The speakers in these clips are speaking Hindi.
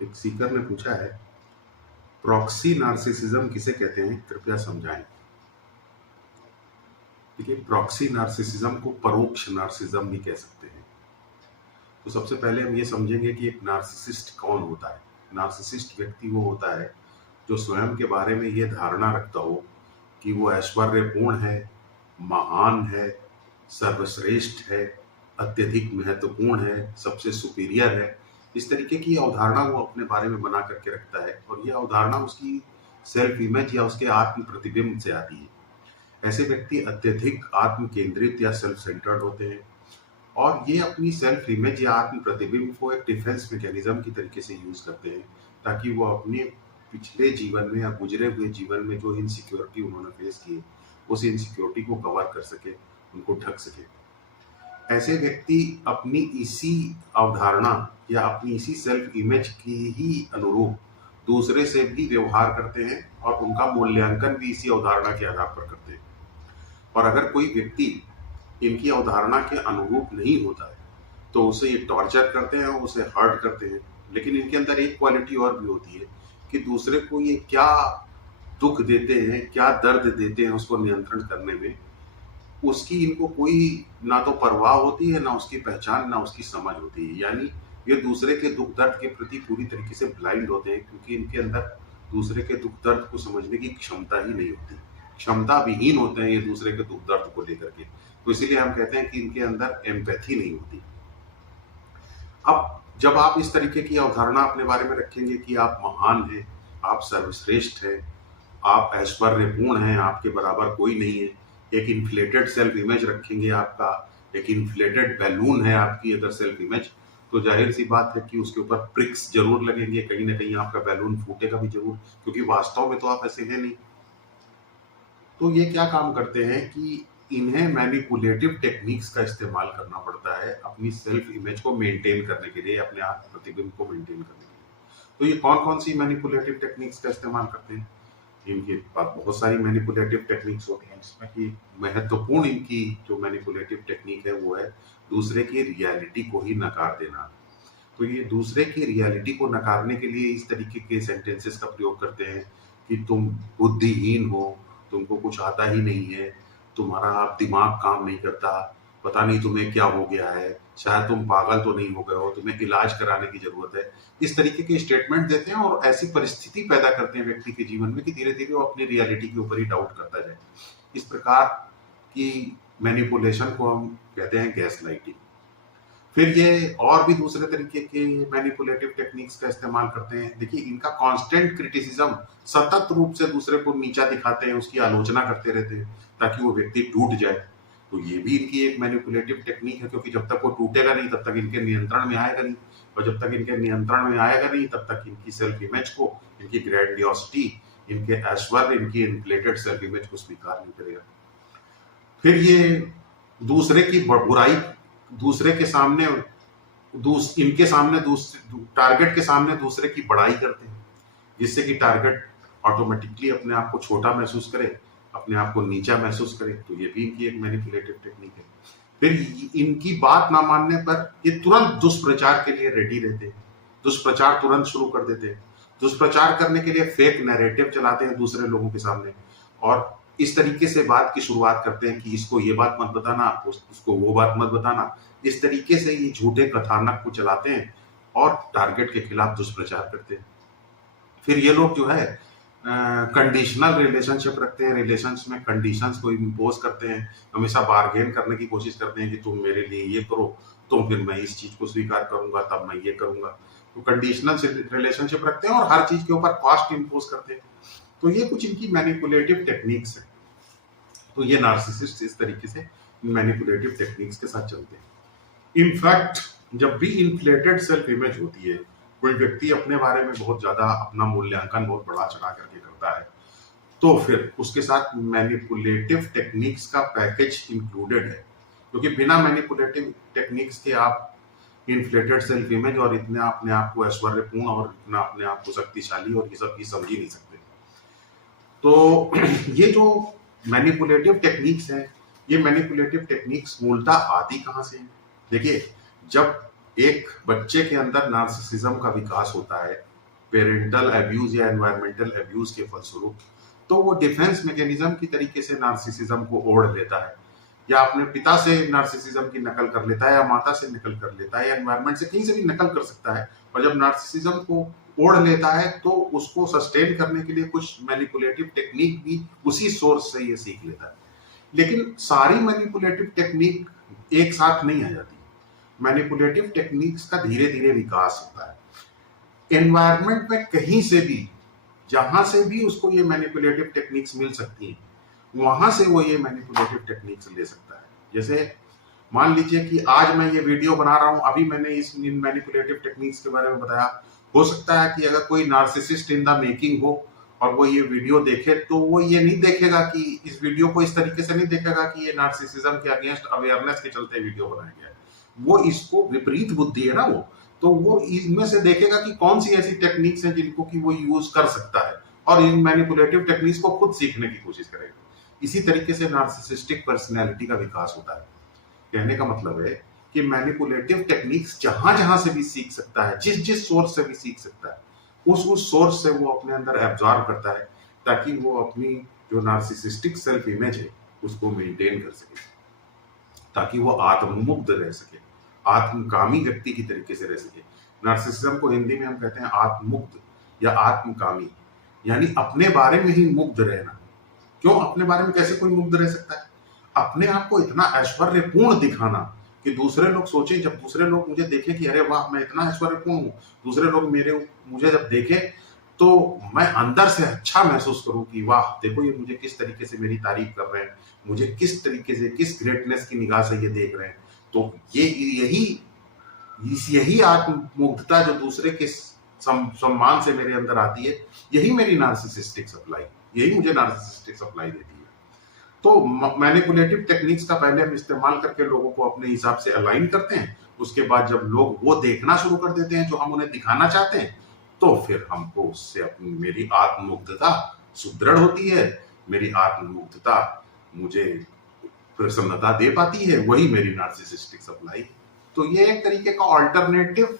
एक सीकर ने पूछा है, प्रॉक्सी नार्सिसिज्म किसे कहते हैं, कृपया समझाएं। देखिए, प्रॉक्सी नार्सिसिज्म को परोक्ष नार्सिज्म भी कह सकते हैं। तो सबसे पहले हम ये समझेंगे कि एक नार्सिसिस्ट कौन होता है। नार्सिसिस्ट व्यक्ति वो होता है जो स्वयं के बारे में ये धारणा रखता हो कि वो ऐश्वर्यपूर्ण है, महान है, सर्वश्रेष्ठ है, अत्यधिक महत्वपूर्ण है, सबसे सुपीरियर है। इस तरीके की अवधारणा वो अपने बारे में बना करके रखता है और ये अवधारणा उसकी सेल्फ इमेज या उसके आत्म प्रतिबिंब से आती है। ऐसे व्यक्ति अत्यधिक आत्म केंद्रित या सेल्फ सेंटर्ड होते हैं और ये अपनी सेल्फ इमेज या आत्म प्रतिबिंब को एक डिफेंस मैकेनिज्म की तरीके से यूज करते हैं ताकि वो अपने पिछले जीवन में या गुजरे हुए जीवन में जो इनसिक्योरिटी उन्होंने फेस की उस इनसिक्योरिटी को कवर कर सके, उनको ढक सके। ऐसे व्यक्ति अपनी इसी अवधारणा या अपनी इसी सेल्फ इमेज की ही अनुरूप दूसरे से भी व्यवहार करते हैं और उनका मूल्यांकन भी इसी अवधारणा के आधार पर करते हैं। और अगर कोई व्यक्ति इनकी अवधारणा के अनुरूप नहीं होता है तो उसे ये टॉर्चर करते हैं और उसे हर्ट करते हैं। लेकिन इनके अंदर एक क्वालिटी और भी होती है कि दूसरे को ये क्या दुख देते हैं, क्या दर्द देते हैं, उसको नियंत्रण करने में उसकी इनको कोई ना तो परवाह होती है, ना उसकी पहचान, ना उसकी समझ होती है। यानी ये दूसरे के दुख दर्द के प्रति पूरी तरीके से ब्लाइंड होते हैं क्योंकि इनके अंदर दूसरे के दुख दर्द को समझने की क्षमता ही नहीं होती। क्षमता विहीन होते हैं ये दूसरे के दुख दर्द को लेकर के। तो इसीलिए हम कहते हैं कि इनके अंदर एम्पैथी नहीं होती। अब जब आप इस तरीके की अवधारणा अपने बारे में रखेंगे कि आप महान हैं, आप सर्वश्रेष्ठ हैं, आप ऐश्वर्यपूर्ण हैं, आपके बराबर कोई नहीं है, एक इन्फ्लेटेड सेल्फ इमेज रखेंगे, आपका एक इन्फ्लेटेड बैलून है आपकी अगर सेल्फ इमेज, तो जाहिर सी बात है कि उसके ऊपर प्रिक्स जरूर लगेंगे, कहीं ना कहीं आपका बैलून फूटेगा भी जरूर, क्योंकि वास्तव में तो आप ऐसे हैं नहीं। तो ये क्या काम करते हैं कि इन्हें मैनिपुलेटिव टेक्निक्स का इस्तेमाल करना पड़ता है अपनी सेल्फ इमेज को मेंटेन करने के लिए, अपने आत्म प्रतिबिंब को मेंटेन करने के लिए। तो ये कौन कौन सी मैनिपुलेटिव टेक्निक्स का इस्तेमाल करते हैं? इनके पास बहुत सारी मैनिपुलेटिव टेक्निक्स होती हैं, जिसमें कि महत्वपूर्ण इनकी जो मैनिपुलेटिव टेक्निक है वो है दूसरे की रियलिटी को ही नकार देना। तो ये दूसरे की रियलिटी को नकारने के लिए इस तरीके के सेंटेंसेस का प्रयोग करते हैं कि तुम बुद्धिहीन हो, तुमको कुछ आता ही नहीं है, तुम्हारा दिमाग काम नहीं करता, पता नहीं तुम्हें क्या हो गया है, शायद तुम पागल तो नहीं हो गए हो, तुम्हें इलाज कराने की जरूरत है। इस तरीके के स्टेटमेंट देते हैं और ऐसी परिस्थिति पैदा करते हैं व्यक्ति के जीवन में कि धीरे धीरे वो अपनी रियलिटी के ऊपर ही डाउट करता जाए। इस प्रकार की मैनिपुलेशन को हम कहते हैं गैस लाइटिंग। फिर ये और भी दूसरे तरीके के मैनिपुलेटिव टेक्निक्स का इस्तेमाल करते हैं। देखिए, इनका कांस्टेंट क्रिटिसिज्म, सतत रूप से दूसरे को नीचा दिखाते हैं, उसकी आलोचना करते रहते हैं ताकि वो व्यक्ति टूट जाए। तो ये भी इनकी एक मैनिपुलेटिव टेक्निक है, क्योंकि जब तक वो टूटेगा नहीं तब तक इनके नियंत्रण में आएगा नहीं, और जब तक इनके नियंत्रण में आएगा नहीं तब तक इनकी सेल्फ इमेज को, इनकी ग्रैंडियोसिटी, इनके ऐश्वर्य, इनकी इन्फ्लेटेड सेल्फ इमेज को स्वीकार नहीं करेगा। फिर ये दूसरे की बुराई, दूसरे के सामने इनके सामने टारगेट के सामने दूसरे की बड़ाई करते हैं, जिससे कि टारगेट ऑटोमेटिकली अपने आप को छोटा महसूस करे, अपने आप को नीचा महसूस करे। तो ये भी इनकी एक मैनिपुलेटिव टेक्निक है। फिर इनकी बात ना मानने पर ये तुरंत दुष्प्रचार के लिए रेडी रहते हैं, दुष्प्रचार तुरंत शुरू कर देते हैं। दुष्प्रचार करने के लिए फेक नैरेटिव चलाते हैं दूसरे लोगों के सामने और इस तरीके से बात की शुरुआत करते हैं कि इसको ये बात मत बताना, उसको वो बात मत बताना। इस तरीके से ये झूठे कथानक को चलाते हैं और टारगेट के खिलाफ दुष्प्रचार करते हैं। फिर ये लोग जो है कंडीशनल रिलेशनशिप रखते हैं, रिलेशंस में कंडीशंस को इम्पोज करते हैं, हमेशा बार्गेन करने की कोशिश करते हैं कि तुम मेरे लिए ये करो तो फिर मैं इस चीज को स्वीकार करूंगा, तब मैं ये करूंगा। तो कंडीशनल रिलेशनशिप रखते हैं और हर चीज के ऊपर कॉस्ट इम्पोज करते हैं। तो ये कुछ इनकी मैनिपुलेटिव टेक्निक्स है। तो ये नार्सिसिस्ट इस तरीके से मैनिपुलेटिव टेक्निक्स के साथ चलते हैं। इनफैक्ट जब भी इन्फ्लेटेड सेल्फ इमेज होती है, कोई व्यक्ति अपने बारे में बहुत ज्यादा अपना मूल्यांकन बहुत बढ़ा चढ़ा करके करता है, तो फिर उसके साथ मैनिपुलेटिव टेक्निक्स का पैकेज इंक्लूडेड है, क्योंकि बिना मैनिपुलेटिव टेक्निक्स के आप इन्फ्लेटेड सेल्फ इमेज और इतना अपने आप को ऐश्वर्यपूर्ण और इतना अपने आप को शक्तिशाली और ये सब चीज समझ ही नहीं सकते। तो ये जो मैनिपुलेटिव टेक्निक्स हैं, ये मैनिपुलेटिव टेक्निक्स मूलतः आदि कहाँ से हैं? देखिए, जब एक बच्चे के अंदर नार्सिसिज्म का विकास होता है पेरेंटल अब्यूज या एनवायरमेंटल अब्यूज के फलस्वरूप, तो वो डिफेंस मैकेनिज्म की तरीके से नार्सिसिज्म को ओढ़ लेता है, या अपने पिता से नार्सिसिज्म की नकल कर लेता है, या माता से नकल कर लेता है, या एनवायरमेंट से कहीं से भी नकल कर सकता है। और जब नार्सिसिज्म को ओढ़ लेता है तो उसको सस्टेन करने के लिए कुछ मैनिपुलेटिव टेक्निक भी उसी सोर्स से ये सीख लेता है। लेकिन सारी मैनिपुलेटिव टेक्निक एक साथ नहीं आ जाती। मैनिपुलेटिव टेक्निक्स का धीरे धीरे विकास होता है। एनवायरमेंट में कहीं से भी, जहां से भी उसको ये मैनिपुलेटिव टेक्निक्स मिल सकती हैं, वहां से वो ये मैनिपुलेटिव टेक्निक्स ले सकता है। जैसे मान लीजिए कि आज मैं ये वीडियो बना रहा हूं, अभी मैंने इन मैनिपुलेटिव टेक्निक्स के बारे में बताया। हो सकता है कि अगर कोई नार्सिसिस्ट इन द मेकिंग हो और वो ये वीडियो देखे, तो वो ये नहीं देखेगा कि इस वीडियो को इस तरीके से नहीं देखेगा कि ये नार्सिसिज्म के अगेंस्ट अवेयरनेस के चलते वीडियो बनाया गया है। वो इसको विपरीत बुद्धि है ना वो, तो वो इनमें से देखेगा कि कौन सी ऐसी टेक्निक्स हैं जिनको कि वो यूज कर सकता है, और इन मैनिपुलेटिव टेक्निक्स को खुद सीखने की कोशिश करेगा। इसी तरीके से नार्सिसिस्टिक पर्सनैलिटी का विकास होता है। कहने का मतलब है कि मैनिपुलेटिव टेक्निक्स जहां जहां से भी सीख सकता है, जिस जिस सोर्स से भी सीख सकता है, उस सोर्स से वो अपने अंदर एब्जॉर्ब करता है, ताकि वो अपनी जो नार्सिसिस्टिक सेल्फ इमेज है उसको मेंटेन कर सके, ताकि वो आत्ममुग्ध रह सके, आत्मकामी व्यक्ति की तरीके से रह सके। नार्सिसिज्म को हिंदी में हम कहते हैं आत्ममुग्ध या आत्मकामी, यानी अपने बारे में ही मुग्ध रहना। क्यों अपने बारे में कैसे कोई मुग्ध रह सकता है? अपने आप को इतना ऐश्वर्यपूर्ण दिखाना कि दूसरे लोग सोचे, जब दूसरे लोग मुझे देखें कि अरे वाह मैं इतना ऐश्वर्यपूर्ण हूँ, दूसरे लोग मुझे जब देखें तो मैं अंदर से अच्छा महसूस करूं कि वाह देखो ये मुझे किस तरीके से मेरी तारीफ कर रहे हैं, मुझे किस तरीके से, किस ग्रेटनेस की निगाह से ये देख रहे हैं। तो यही आत्ममुग्धता जो दूसरे के सम्मान से मेरे अंदर आती है, यही मेरी नार्सिसिस्टिक सप्लाई, यही मुझे नार्सिसिस्टिक सप्लाई देती है। तो मैनिपुलेटिव टेक्निक्स का पहले हम इस्तेमाल करके लोगों को अपने हिसाब से अलाइन करते हैं। उसके बाद जब लोग वो देखना शुरू कर देते हैं जो हम उन्हें दिखाना चाहते हैं, तो फिर हमको उससे अपनी मेरी आत्ममुग्धता सुदृढ़ होती है, मेरी आत्ममुग्धता मुझे प्रसन्नता दे पाती है, वही मेरी नार्सिसिस्टिक सप्लाई। तो ये एक तरीके का ऑल्टरनेटिव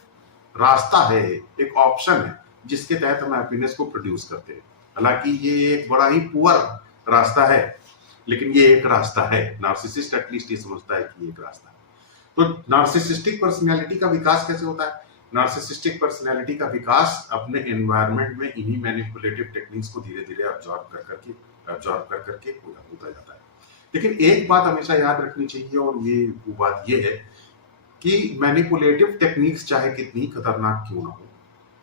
रास्ता है, एक ऑप्शन है जिसके तहत हम हैप्पीनेस को प्रोड्यूस करते हैं। हालांकि ये एक बड़ा ही पुअर रास्ता है, लेकिन ये एक रास्ता है। नार्सिसिस्ट एटलीस्ट ये समझता है कि ये एक रास्ता है। तो नार्सिसिस्टिक पर्सनैलिटी का विकास कैसे होता है? नार्सिसिस्टिक पर्सनैलिटी का विकास अपने एनवायरनमेंट में इन्हीं मैनिपुलेटिव टेक्निक्स को धीरे धीरे अब्जॉर्ब कर करके होता जाता है। लेकिन एक बात हमेशा याद रखनी चाहिए, और वो बात ये है कि मैनिपुलेटिव टेक्निक्स चाहे कितनी खतरनाक क्यों ना हो,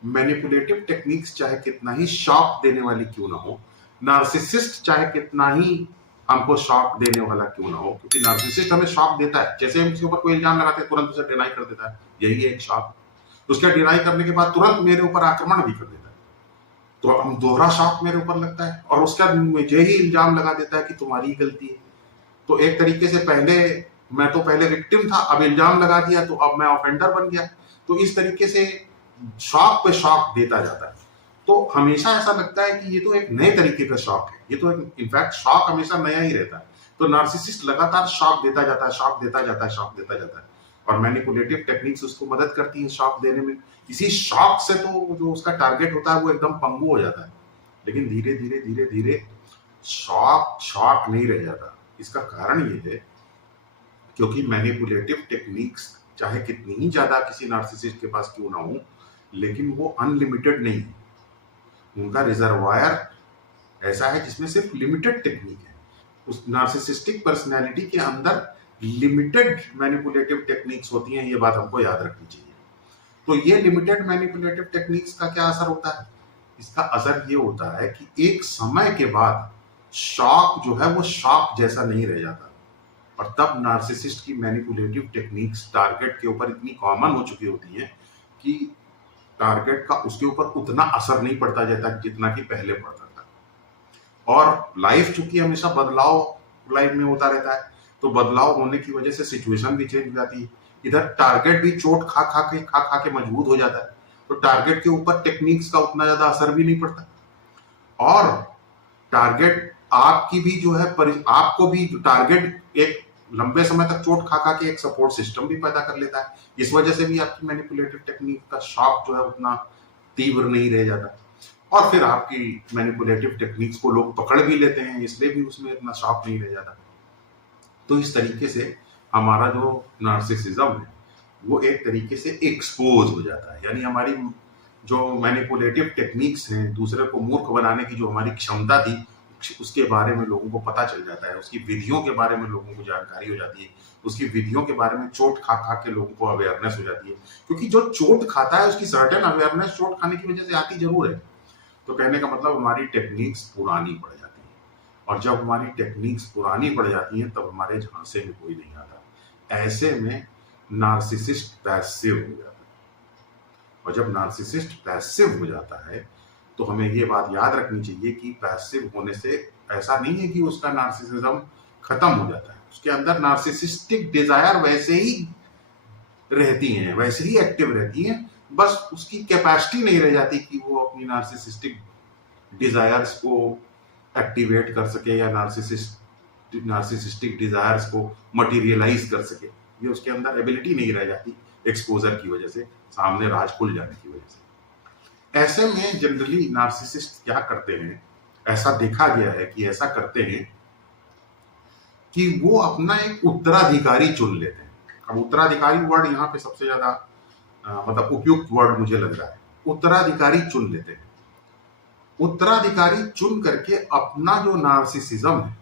मैनिपुलेटिव टेक्निक्स चाहे कितना ही शॉक देने वाली क्यों ना हो, नार्सिसिस्ट चाहे कितना ही हमको शॉक देने वाला क्यों ना हो, क्योंकि नार्सिसिस्ट हमें शॉक देता है। जैसे हम उसके ऊपर कोई इल्जाम लगाते हैं, तुरंत उसे डिनाई कर देता है, यही है एक शॉक। उसका डिनाई करने के बाद तुरंत मेरे ऊपर आक्रमण भी कर देता है, तो हम दोहरा शॉक मेरे ऊपर लगता है, और उसका मुझे ही इल्जाम लगा देता है कि तुम्हारी ही गलती है। तो एक तरीके से मैं तो पहले विक्टिम था, अब इल्जाम लगा दिया तो अब मैं ऑफेंडर बन गया। तो इस तरीके से शॉक पे शॉक देता जाता है। तो हमेशा ऐसा लगता है कि ये तो एक नए तरीके का शॉक है, ये तो इनफैक्ट शॉक हमेशा नया ही रहता है। तो नार्सिसिस्ट लगातार शॉक देता जाता है, शॉक देता जाता है, शॉक देता जाता है, और मैनिपुलेटिव टेक्निक्स उसको मदद करती हैं शॉक देने में। इसी शॉक से तो जो उसका टारगेट होता है वो एकदम पंगु हो जाता है। लेकिन धीरे धीरे धीरे धीरे शॉक नहीं रह जाता। इसका कारण ये है क्योंकि मैनिपुलेटिव टेक्निक्स चाहे कितनी ही ज्यादा किसी नार्सिसिस्ट के पास क्यों ना हो, लेकिन वो अनलिमिटेड नहीं है। उनका रिजर्वायर ऐसा है जिसमें सिर्फ लिमिटेड टेक्निक है। उस नार्सिसिस्टिक पर्सनैलिटी के अंदर लिमिटेड मैनिपुलेटिव टेक्निक्स होती हैं, ये बात हमको याद रखनी चाहिए। तो ये लिमिटेड मैनिपुलेटिव टेक्निक्स का क्या असर होता है? इसका असर ये होता है कि एक समय के बाद शॉक जो है वो शॉक जैसा नहीं रह जाता, और तब नार्सिसिस्ट की मैनिपुलेटिव टेक्निक्स टारगेट के ऊपर इतनी कॉमन हो चुकी होती हैं कि टारगेट का उसके ऊपर उतना असर नहीं पड़ता जाता जितना कि पहले पड़ता था। और लाइफ चूंकि हमेशा बदलाव लाइफ में होता रहता है, तो बदलाव होने की वजह से सिचुएशन भी चेंज हो जाती है। इधर टारगेट भी चोट खा खा के मजबूत हो जाता है, तो टारगेट के ऊपर टेक्निक्स का उतना ज्यादा असर भी नहीं पड़ता। और टारगेट आपकी भी जो है आपको भी टारगेट एक लंबे समय तक चोट खा खा के एक सपोर्ट सिस्टम भी पैदा कर लेता है। इस वजह से भी आपकी मैनिपुलेटिव टेक्निक का शॉक जो है उतना तीव्र नहीं रह जाता, और फिर आपकी मैनिपुलेटिव टेक्निक्स को लोग पकड़ भी लेते हैं, इसलिए भी उसमें इतना शॉक नहीं रह जाता। तो इस तरीके से हमारा जो नार्सिसिज्म है वो एक तरीके से एक्सपोज हो जाता है, यानी हमारी जो मैनिपुलेटिव टेक्निक्स हैं, दूसरे को मूर्ख बनाने की जो हमारी क्षमता थी, उसके बारे में लोगों को पता चल जाता है, उसकी विधियों के बारे में लोगों को जानकारी हो जाती है, उसकी विधियों के बारे में चोट खा खा के लोगों को अवेयरनेस हो जाती है, क्योंकि जो चोट खाता है उसकी सर्टेन अवेयरनेस चोट खाने की वजह से आती जरूर है। तो कहने का मतलब हमारी टेक्निक्स पुरानी पड़ जाती है, और जब हमारी टेक्निक्स पुरानी पड़ जाती हैं तब हमारे झांसे में कोई नहीं आता। ऐसे में नार्सिसिस्ट पैसिव हो जाता है, और जब नार्सिसिस्ट पैसिव हो जाता है तो हमें ये बात याद रखनी चाहिए कि पैसिव होने से ऐसा नहीं है कि उसका नार्सिसिज्म खत्म हो जाता है, उसके अंदर नार्सिसिस्टिक डिजायर वैसे ही रहती हैं, वैसे ही एक्टिव रहती हैं, बस उसकी कैपेसिटी नहीं रह जाती कि वो अपनी नार्सिसिस्टिक डिजायर्स को एक्टिवेट कर सके या नार्सिसिस्टिक डिजायर्स को मटेरियलाइज कर सके। ये उसके अंदर एबिलिटी नहीं रह जाती एक्सपोजर की वजह से, सामने राज खुल जाने की वजह से। ऐसे में जनरली नार्सिसिस्ट क्या करते हैं, ऐसा देखा गया है कि ऐसा करते हैं कि वो अपना एक उत्तराधिकारी चुन लेते हैं। अब उत्तराधिकारी वर्ड यहाँ पे सबसे ज्यादा मतलब उपयुक्त वर्ड मुझे लग रहा है। उत्तराधिकारी चुन लेते हैं, उत्तराधिकारी चुन करके अपना जो नार्सिसिज्म है,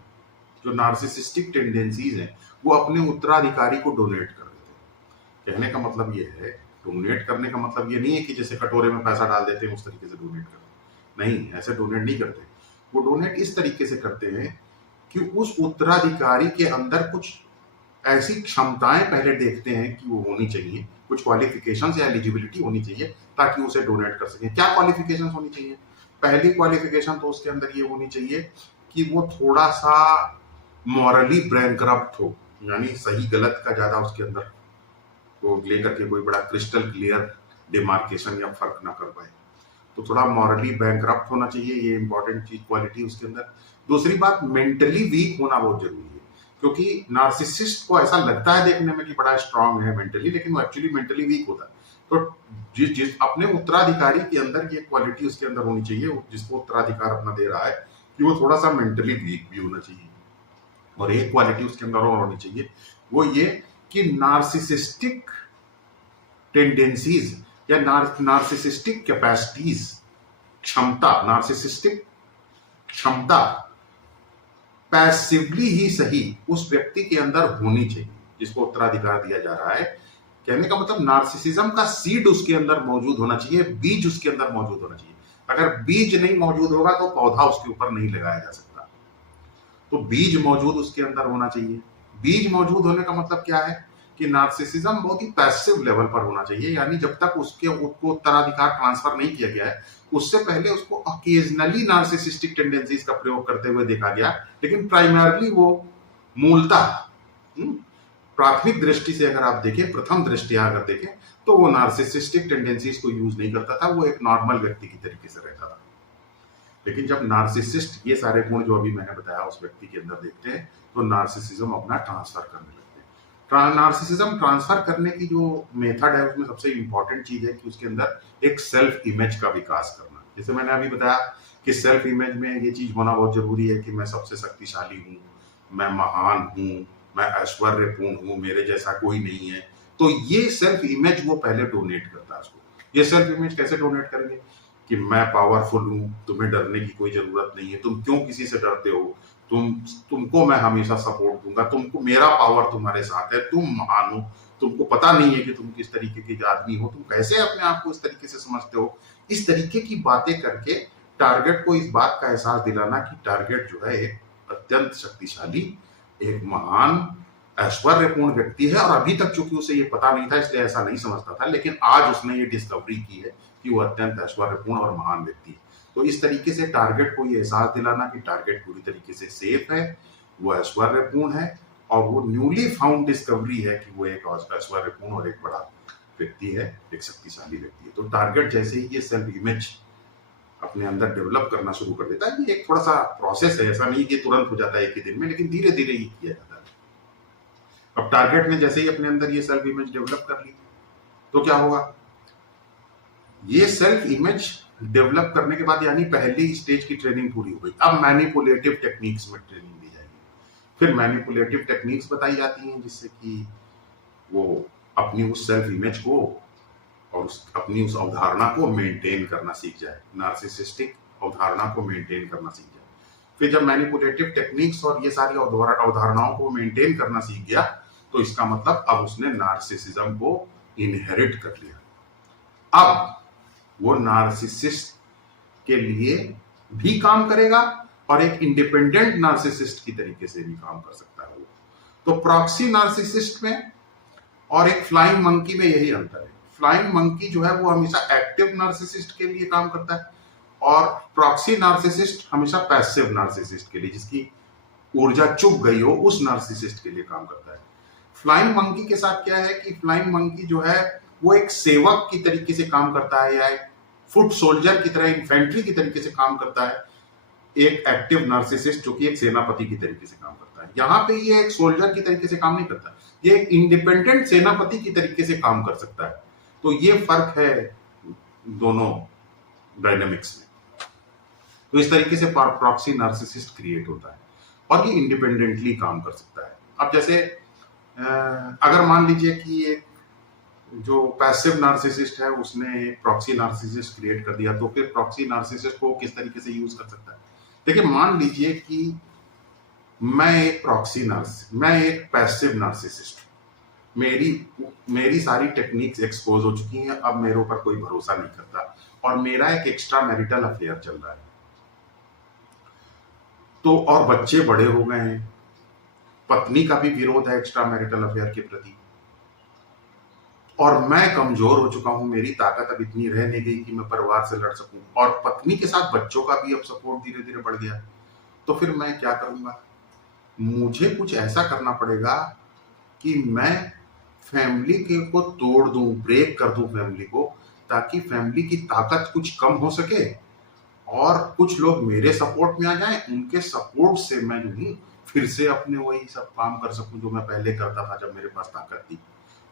जो नार्सिसिस्टिक टेंडेंसीज हैं, वो अपने उत्तराधिकारी को डोनेट कर देते हैं। कहने का मतलब ये है, डोनेट करने का मतलब ये नहीं है कि जैसे कटोरे में पैसा डाल देते हैं उस तरीके से डोनेट करते, नहीं, ऐसे डोनेट नहीं करते। वो डोनेट इस तरीके से करते हैं कि उस उत्तराधिकारी के अंदर कुछ ऐसी क्षमताएं पहले देखते हैं कि वो होनी चाहिए, कुछ क्वालिफिकेशंस या एलिजिबिलिटी होनी चाहिए ताकि उसे डोनेट कर सकें। क्या क्वालिफिकेशंस होनी चाहिए? पहली क्वालिफिकेशन तो उसके अंदर ये होनी चाहिए कि वो थोड़ा सा मॉरली बैंकरप्ट हो, यानी सही गलत का ज्यादा उसके अंदर वो लेकर के कोई बड़ा क्रिस्टल क्लियर डिमार्केशन या फर्क ना कर पाए। तो थोड़ा मॉरली बैंकरप्ट होना चाहिए, ये इंपॉर्टेंट चीज क्वालिटी उसके अंदर। दूसरी बात, मेंटली वीक होना बहुत जरूरी है, क्योंकि नार्सिसिस्ट को ऐसा लगता है देखने में कि बड़ा स्ट्रांग है मेंटली, लेकिन वो एक्चुअली मेंटली वीक होता है। तो जिस अपने उत्तराधिकारी के अंदर ये क्वालिटी उसके अंदर होनी चाहिए, जिसको उत्तराधिकार अपना दे रहा है, कि वो थोड़ा सा मेंटली वीक भी होना चाहिए। और एक क्वालिटी उसके अंदर और होनी चाहिए, वो ये कि नार्सिसिस्टिक टेंडेंसीज या नार्सिसिस्टिक कैपेसिटीज, क्षमता, नार्सिसिस्टिक क्षमता पैसिवली ही सही उस व्यक्ति के अंदर होनी चाहिए जिसको उत्तराधिकार दिया जा रहा है। कहने का मतलब नार्सिसिज्म का सीड उसके अंदर मौजूद होना चाहिए, बीज उसके अंदर मौजूद होना चाहिए। अगर बीज नहीं मौजूद होगा तो पौधा उसके ऊपर नहीं लगाया जा सकता। तो बीज मौजूद उसके अंदर होना चाहिए। बीज मौजूद होने का मतलब क्या है कि नार्सिसिज्म बहुत ही पैसिव लेवल पर होना चाहिए, यानी जब तक उसको उत्तराधिकार ट्रांसफर नहीं किया गया है, उससे पहले उसको ऑकेजनली नार्सिसिस्टिक टेंडेंसीज का प्रयोग करते हुए देखा गया, लेकिन प्राइमरली वो मूलतः प्राथमिक दृष्टि से अगर आप देखें, प्रथम दृष्टिया अगर देखें, तो वो नार्सिसिस्टिक टेंडेंसीज को यूज नहीं करता था, वो एक नॉर्मल व्यक्ति की तरीके से रहता था। लेकिन जब नार्सिसिस्ट ये सारे गुण जो अभी मैंने बताया उस व्यक्ति के अंदर देखते हैं, तो नार्सिसिज्म अपना ट्रांसफर करने लगते हैं। नार्सिसिज्म ट्रांसफर करने की जो मेथड है उसमें सबसे इंपॉर्टेंट चीज है कि उसके अंदर एक सेल्फ इमेज का विकास करना। जैसे मैंने अभी बताया कि सेल्फ इमेज में ये चीज होना बहुत जरूरी है कि मैं सबसे शक्तिशाली हूँ, मैं महान हूँ, मैं ऐश्वर्यपूर्ण हूँ, मेरे जैसा कोई नहीं है। तो ये सेल्फ इमेज वो पहले डोनेट करता है उसको। ये सेल्फ इमेज कैसे डोनेट करेंगे कि मैं पावरफुल हूँ, तुम्हें डरने की कोई जरूरत नहीं है, तुम क्यों किसी से डरते हो, तुमको मैं हमेशा सपोर्ट दूंगा, तुमको मेरा पावर तुम्हारे साथ है, तुम महान हो, तुमको पता नहीं है कि तुम किस तरीके के आदमी हो, तुम कैसे अपने आप को इस तरीके से समझते हो। इस तरीके की बातें करके टारगेट को इस बात का एहसास दिलाना कि टारगेट जो है एक अत्यंत शक्तिशाली, एक महान, ऐश्वर्यपूर्ण व्यक्ति है, और अभी तक चूंकि उसे ये पता नहीं था इसलिए ऐसा नहीं समझता था, लेकिन आज उसने ये डिस्कवरी की है कि वो अत्यंत ऐश्वर्यपूर्ण और महान व्यक्ति है। तो इस तरीके से टारगेट को ये एहसास दिलाना कि टारगेट पूरी तरीके से सेफ है, वो ऐश्वर्यपूर्ण है, और वो न्यूली फाउंड डिस्कवरी है कि वो एक ऐश्वर्यपूर्ण और एक बड़ा व्यक्ति है, एक शक्तिशाली व्यक्ति है। तो टारगेट जैसे ही ये सेल्फ इमेज अपने अंदर डेवलप करना शुरू कर देता है, ये एक थोड़ा सा प्रोसेस है, ऐसा नहीं कि तुरंत हो जाता है एक ही दिन में, लेकिन धीरे धीरे ही किया जाता है। अब टारगेट ने जैसे ही अपने अंदर ये सेल्फ इमेज डेवलप कर ली तो क्या होगा, ये सेल्फ इमेज डेवलप करने के बाद यानी पहली स्टेज की ट्रेनिंग पूरी हो गई। अब मैनिपुलेटिव टेक्निक्स में ट्रेनिंग दी जाएगी। फिर मैनिपुलेटिव टेक्निक्स बताई जाती हैं जिससे कि वो अपनी उस सेल्फ इमेज को और अपनी उस अवधारणा को मेंटेन करना सीख जाए, नार्सिसिस्टिक अवधारणा को मेंटेन करना सीख जाए। फिर जब मैनिपुलेटिव टेक्निक्स और ये सारी अवधारणाओं को मेंटेन करना सीख गया तो इसका मतलब अब उसने नार्सिसिज्म को इनहेरिट कर लिया। अब वो नार्सिसिस्ट के लिए भी काम करेगा और एक इंडिपेंडेंट नार्सिसिस्ट की तरीके से भी काम कर सकता है। तो प्रॉक्सी नार्सिसिस्ट में और एक फ्लाइंग मंकी में यही अंतर है। फ्लाइंग मंकी जो है वो हमेशा एक्टिव नार्सिसिस्ट के लिए काम करता है और प्रॉक्सी नार्सिसिस्ट हमेशा पैसिव नार्सिसिस्ट के लिए, जिसकी ऊर्जा चुक गई हो उस नार्सिसिस्ट के लिए काम करता है। फ्लाइंग मंकी के साथ क्या है कि फ्लाइंग मंकी जो है वो एक सेवक की तरीके से काम करता है या एक फुट सोल्जर की तरह, इन्फेंट्री की तरीके से काम करता है। एक एक्टिव नार्सिसिस्ट जो कि एक सेनापति की तरीके से काम करता है। यहाँ पे ये एक सोल्जर की तरीके से काम नहीं करता, ये एक इंडिपेंडेंट सेनापति की तरीके से काम कर सकता है। तो ये फर्क है दोनों डायनामिक्स में। तो इस तरीके से प्रॉक्सी नार्सिसिस्ट क्रिएट होता है और ये इंडिपेंडेंटली काम कर सकता है। अब जैसे अगर मान लीजिए कि एक जो पैसिव नार्सिसिस्ट है उसने प्रॉक्सी नार्सिसिस्ट क्रिएट कर दिया, तो फिर प्रॉक्सी नार्सिसिस्ट को किस तरीके से यूज कर सकता है। देखिए, मान लीजिए कि मैं एक पैसिव नार्सिसिस्ट हूं, मेरी सारी टेक्निक्स एक्सपोज हो चुकी हैं, अब मेरे ऊपर कोई भरोसा नहीं करता और मेरा एक एक्स्ट्रा मैरिटल अफेयर चल रहा है, तो और बच्चे बड़े हो गए हैं, पत्नी का भी विरोध है एक्स्ट्रा मैरिटल अफेयर के प्रति, और मैं कमजोर हो चुका हूं, मेरी ताकत अब इतनी रह नहीं गई कि मैं परिवार से लड़ सकूं, और पत्नी के साथ बच्चों का भी अब सपोर्ट धीरे धीरे बढ़ गया। तो फिर मैं क्या करूंगा, मुझे कुछ ऐसा करना पड़ेगा कि मैं फैमिली को तोड़ दूं, ब्रेक कर दूं फैमिली को, ताकि फैमिली की ताकत कुछ कम हो सके और कुछ लोग मेरे सपोर्ट में आ जाएं, उनके सपोर्ट से मैं फिर से अपने वही सब काम कर सकूं जो मैं पहले करता था जब मेरे पास ताकत थी।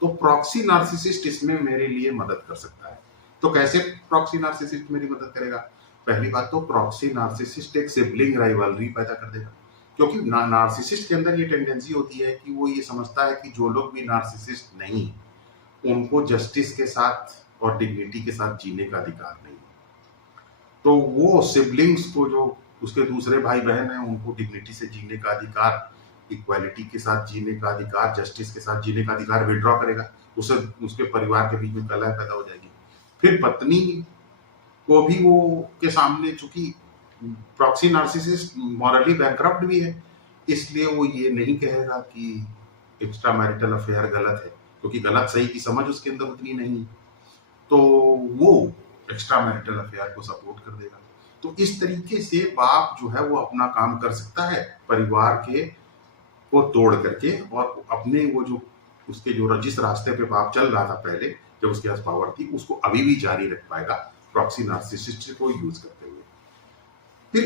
तो प्रॉक्सी नार्सिसिस्ट इसमें मेरे लिए मदद कर सकता है। तो कैसे प्रॉक्सी नार्सिसिस्ट मेरी मदद करेगा? पहली बात तो प्रॉक्सी नार्सिसिस्ट एक सिबलिंग राइवलरी पैदा कर देगा, क्योंकि नार्सिसिस्ट के अंदर ये टेंडेंसी होती है कि वो ये समझता है कि जो लोग भी नार्सिसिस्ट नहीं, उनको जस्टिस के साथ और डिग्निटी के साथ जीने का अधिकार नहीं। तो वो सिबलिंग्स को, जो उसके दूसरे भाई बहन हैं, उनको डिग्निटी से जीने का अधिकार, इक्वालिटी के साथ जीने का अधिकार, जस्टिस के साथ जीने का अधिकार विड्रॉ करेगा। उससे उसके परिवार के बीच में कलह पैदा हो जाएगी। फिर पत्नी को भी वो के सामने, चूंकि प्रॉक्सी नार्सिसिस्ट मॉरली बैंकरप्ट भी है, इसलिए वो ये नहीं कहेगा कि एक्स्ट्रा मैरिटल अफेयर गलत है, क्योंकि गलत सही की समझ उसके अंदर उतनी नहीं, तो वो एक्स्ट्रा मैरिटल अफेयर को सपोर्ट कर देगा। तो इस तरीके से बाप जो है वो अपना काम कर सकता है, परिवार के को तोड़ करके, और अपने वो जो उसके जो जिस रास्ते पे बाप चल रहा था पहले जब उसके पास पावर थी, उसको अभी भी जारी रख पाएगा प्रॉक्सी नार्सिसिस्ट को यूज करते हुए। फिर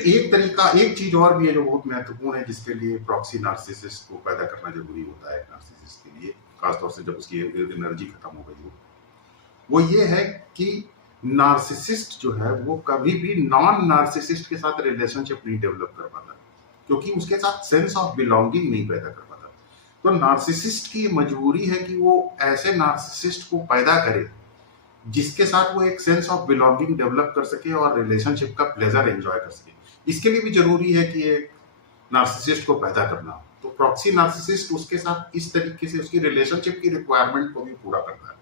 एक चीज और भी है जो बहुत महत्वपूर्ण है, जिसके लिए प्रॉक्सी नार्सिसिस्ट को पैदा करना जरूरी होता है नार्सिसिस्ट के लिए, खासतौर से जब उसकी एनर्जी खत्म हो गई हो, वो ये है कि नार्सिसिस्ट जो है वो कभी भी नॉन नार्सिसिस्ट के साथ रिलेशनशिप नहीं डेवलप कर पाता, क्योंकि उसके साथ सेंस ऑफ बिलोंगिंग नहीं पैदा कर पाता। तो नार्सिसिस्ट की मजबूरी है कि वो ऐसे नार्सिसिस्ट को पैदा करे जिसके साथ वो एक सेंस ऑफ बिलोंगिंग डेवलप कर सके और रिलेशनशिप का प्लेजर एंजॉय कर सके। इसके लिए भी जरूरी है कि एक नार्सिसिस्ट को पैदा करना। तो प्रॉक्सी नार्सिसिस्ट उसके साथ इस तरीके से उसकी रिलेशनशिप की रिक्वायरमेंट को भी पूरा करता है,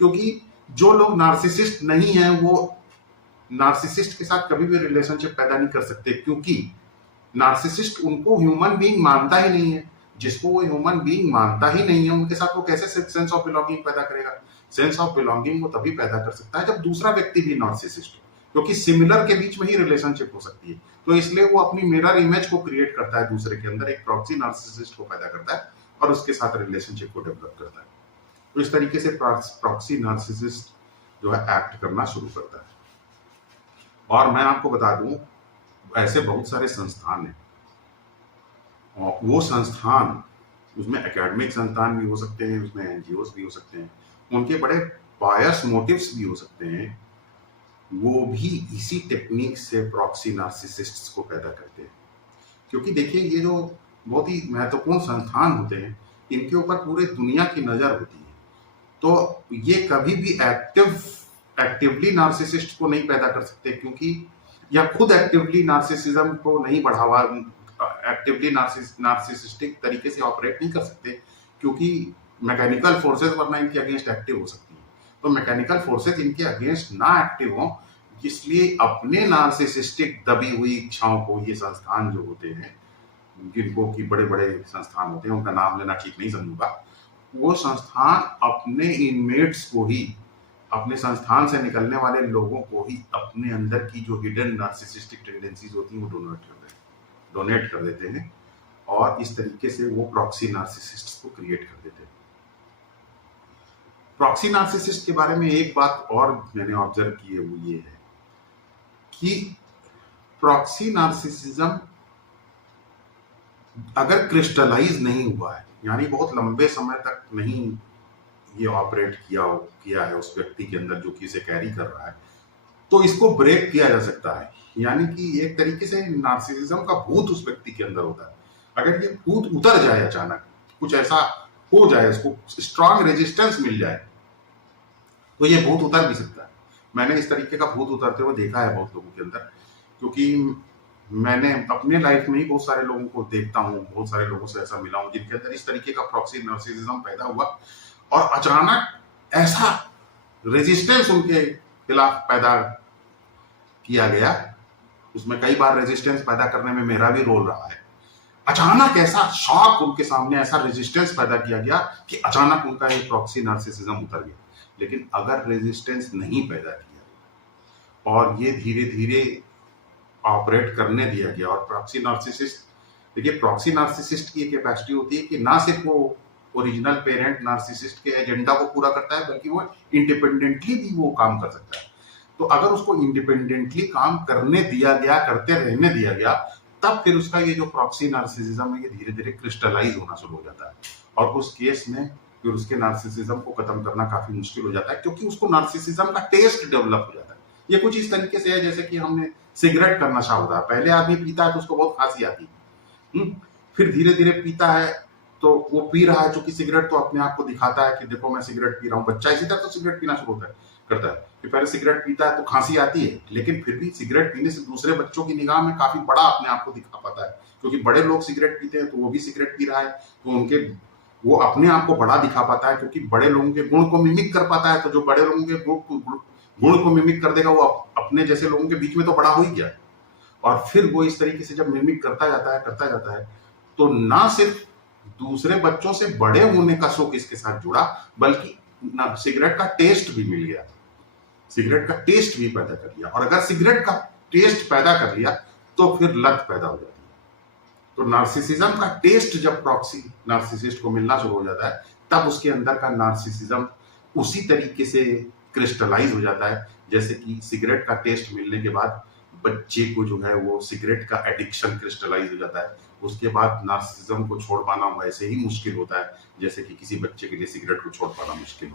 क्योंकि जो लोग नार्सिसिस्ट नहीं है वो नार्सिसिस्ट के साथ कभी भी रिलेशनशिप पैदा नहीं कर सकते, क्योंकि नार्सिसिस्ट उनको ह्यूमन बीइंग मानता ही नहीं है। जिसको वो ह्यूमन बीइंग मानता ही नहीं है, उनके साथ वो कैसे सेंस ऑफ बिलोंगिंग पैदा करेगा? सेंस ऑफ बिलोंगिंग वो तभी पैदा कर सकता है जब दूसरा व्यक्ति भी नार्सिसिस्ट हो, क्योंकि सिमिलर के बीच में ही रिलेशनशिप हो सकती है। तो इसलिए वो अपनी मिरर इमेज को क्रिएट करता है दूसरे के अंदर, एक प्रॉक्सी नार्सिसिस्ट को पैदा करता है और उसके साथ रिलेशनशिप को डेवलप करता है। तो इस तरीके से प्रॉक्सी नार्सिसिस्ट जो है एक्ट करना शुरू करता है। और मैं आपको बता दूं, ऐसे बहुत सारे संस्थान हैं, और वो संस्थान उसमें एकेडमिक संस्थान भी हो सकते हैं, उसमें एनजीओस भी हो सकते हैं, उनके बड़े बायस मोटिव्स भी हो सकते हैं, वो भी इसी टेक्निक से प्रॉक्सी नार्सिसिस्ट्स को पैदा करते हैं। क्योंकि देखिए, ये जो बहुत ही महत्वपूर्ण संस्थान होते हैं, इनके ऊपर पूरे दुनिया की नज़र होती है, तो ये कभी भी एक्टिवली नार्सिसिस्ट को नहीं पैदा कर सकते, क्योंकि या खुद एक्टिवली नार्सिसिज्म को नहीं बढ़ावा, एक्टिवली नार्सिसिस्टिक तरीके से ऑपरेट नहीं कर सकते, क्योंकि मैकेनिकल फोर्सेस वरना इनके अगेंस्ट एक्टिव हो सकती हैं। तो मैकेनिकल फोर्सेस इनके अगेंस्ट ना एक्टिव हों, इसलिए अपने नार्सिसिस्टिक दबी हुई इच्छाओं को ये संस्थान जो होते हैं, जिनको कि बड़े बड़े संस्थान होते हैं, उनका नाम लेना ठीक नहीं समझूंगा, वो संस्थान अपने इनमेट्स को ही, अपने संस्थान से निकलने वाले लोगों को ही अपने अंदर की जो हिडन नार्सिसिस्टिक टेंडेंसीज होती हैं वो डोनेट कर देते हैं, और इस तरीके से वो प्रॉक्सी नार्सिसिस्ट को क्रिएट कर देते हैं। प्रॉक्सी नार्सिसिस्ट के बारे में एक बात और मैंने ऑब्जर्व की है, वो ये है कि प्रॉक्सी नार्सिसिज्म अगर क्रिस्टलाइज नहीं हुआ है, यानी बहुत लंबे समय तक नहीं ये ऑपरेट किया है उस व्यक्ति के अंदर जो कि इसे कैरी कर रहा है, तो इसको ब्रेक किया जा सकता है। यानी कि एक तरीके से नार्सिसिज्म का भूत उस व्यक्ति के अंदर होता है, अगर ये भूत उतर जाए, अचानक कुछ ऐसा हो जाए, इसको स्ट्रांग रेजिस्टेंस मिल जाए, तो ये भूत उतर भी सकता है। मैंने इस तरीके का भूत उतरते हुए देखा है बहुत लोगों के अंदर, क्योंकि मैंने अपने लाइफ में ही बहुत सारे लोगों को देखता हूँ, बहुत सारे लोगों से ऐसा मिला हूँ जिनके अंदर इस तरीके का प्रॉक्सी नार्सिसिज्म पैदा हुआ, और अचानक ऐसा रेजिस्टेंस उनके खिलाफ पैदा किया गया। उसमें कई बार रेजिस्टेंस पैदा करने में मेरा भी रोल रहा है। अचानक ऐसा शॉक उनके सामने, ऐसा रेजिस्टेंस पैदा किया गया कि अचानक उनका ये प्रॉक्सी नार्सिसिज्म उतर गया। लेकिन अगर रेजिस्टेंस नहीं पैदा किया और ये धीरे धीरे ऑपरेट करने दिया गया, और प्रॉक्सी नार्सिसिस्ट, देखिए प्रॉक्सी नार्सिसिस्ट की कैपेसिटी होती है कि ना सिर्फ वो ओरिजिनल पेरेंट नार्सिसिस्ट के एजेंडा को पूरा करता है, बल्कि वो इंडिपेंडेंटली भी वो काम कर सकता है। तो अगर उसको इंडिपेंडेंटली काम करने दिया गया, करते रहने दिया गया, तब फिर उसका ये जो प्रॉक्सी नार्सिसिज्म है ये धीरे धीरे क्रिस्टलाइज होना शुरू हो जाता है, और उस केस में फिर उसके नार्सिसिज्म को खत्म करना काफी मुश्किल हो जाता है, क्योंकि उसको नार्सिसिज्म का टेस्ट डेवलप हो जाता है। ये कुछ इस तरीके से है जैसे कि हमने सिगरेट का नशा होता है, पहले आदमी पीता है तो उसको बहुत खांसी आती है, फिर धीरे धीरे पीता है, तो वो पी रहा है चूंकि सिगरेट, तो अपने आप को दिखाता है कि देखो मैं सिगरेट पी रहा हूँ। बच्चा इसी तरह तो सिगरेट पीना शुरू करता है कि पहले सिगरेट पीता है तो खांसी आती है, लेकिन फिर भी सिगरेट पीने से दूसरे बच्चों की निगाह में काफी बड़ा अपने आप को दिखा पाता है, क्योंकि बड़े लोग सिगरेट पीते हैं तो वो भी सिगरेट पी रहा है, तो वो अपने आप को बड़ा दिखा पाता है, क्योंकि बड़े लोगों के गुण को मिमिक कर पाता है। तो जो बड़े लोगों के गुण को मिमिक कर देगा, वो अपने जैसे लोगों के बीच में तो बड़ा हो ही गया। और फिर वो इस तरीके से जब मिमिक करता जाता है, तो ना सिर्फ दूसरे बच्चों से बड़े होने का शौक इसके साथ जुड़ा, बल्कि सिगरेट का टेस्ट भी मिल गया, सिगरेट का टेस्ट भी पैदा कर लिया। और अगर सिगरेट का टेस्ट पैदा कर लिया तो फिर लत पैदा हो जाती है। तो नार्सिसिज्म का टेस्ट जब प्रॉक्सी नार्सिसिस्ट को मिलना शुरू हो जाता है, तब उसके अंदर का नार्सिसिज्म उसी तरीके से क्रिस्टलाइज हो जाता है, जैसे कि सिगरेट का टेस्ट मिलने के बाद बच्चे को जो है वो सिगरेट का एडिक्शन क्रिस्टलाइज हो जाता है। उसके बाद नार्सिसिज्म को छोड़ पाना वैसे ही मुश्किल होता है जैसे कि किसी बच्चे के लिए सिगरेट को छोड़ पाना मुश्किल हो।